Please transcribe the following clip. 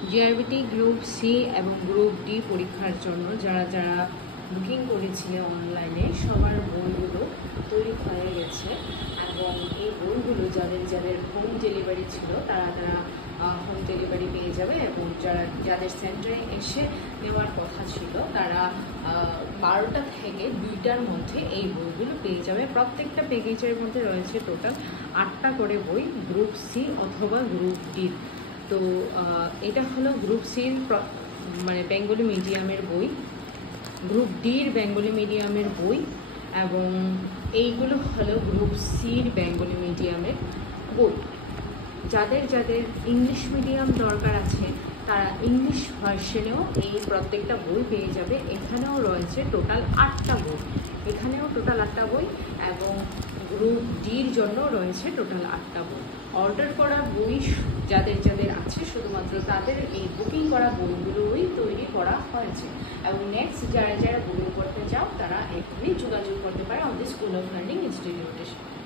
GRBT group C এবং group D পরীক্ষার জন্য যারা যারা বুকিং করেছিল অনলাইনে সবার বইগুলো তৈরি হয়ে গেছে এবং এই বইগুলো যাদের যাদের হোম ডেলিভারি ছিল তারা তারা হোম ডেলিভারি পেয়ে যাবে এবং যাদের সেন্টারে এসে নেওয়ার কথা ছিল তারা 12টা থেকে 2টার মধ্যে এই বইগুলো পেয়ে যাবে। প্রত্যেকটা প্যাকেজের মধ্যে রয়েছে টোটাল 8টা করে বই গ্রুপ সি অথবা গ্রুপ ডির। তো এটা হলো গ্রুপ সির মানে বেঙ্গলি মিডিয়ামের বই, গ্রুপ ডির বেঙ্গলি মিডিয়ামের বই এবং এইগুলো হলো গ্রুপ সির বেঙ্গলি মিডিয়ামের বই। যাদের যাদের ইংলিশ মিডিয়াম দরকার আছে তারা ইংলিশ ভার্সনেও এই প্রত্যেকটা বই পেয়ে যাবে। এখানেও রয়েছে টোটাল 8টা বই, এখানেও টোটাল 8টা বই এবং গ্রুপ ডির জন্য রয়েছে টোটাল 8টা বই। অর্ডার করা বই যাদের যাদের আছে শুধুমাত্র তাদের এই বুকিং করা বইগুলোই তৈরি করা হয়েছে এবং নেক্সট যারা যারা বুকিং করতে চাও তারা এখানে যোগাযোগ করতে পারে আমাদের স্কুল অফ লার্নিং ইনস্টিটিউটের সাথে।